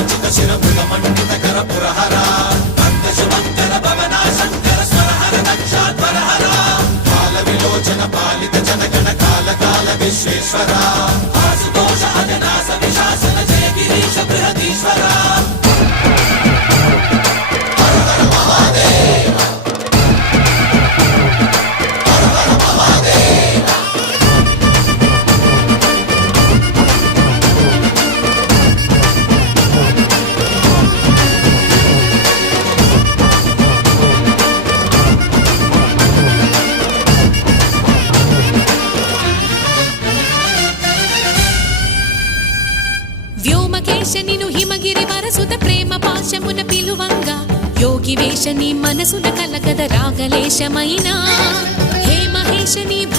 విరాజిత శిరముల మండిత కర పురహర భక్త శుభంకర భవనా శంకర స్వరహర దక్షాధ్వరహర కాల విలోచన పాలిత జనగణ కాల కాల విశ్వేశ్వర ఆశుతోష అజనాస విశాసన జయ గిరీశ బృహదీశ్వర వ్యోమకేశనిను హిమగిరి వరసుత ప్రేమ పాశమున పిలువంగా యోగి వేషని మనసున కలకద రాగలేశమైనా హే మహేశని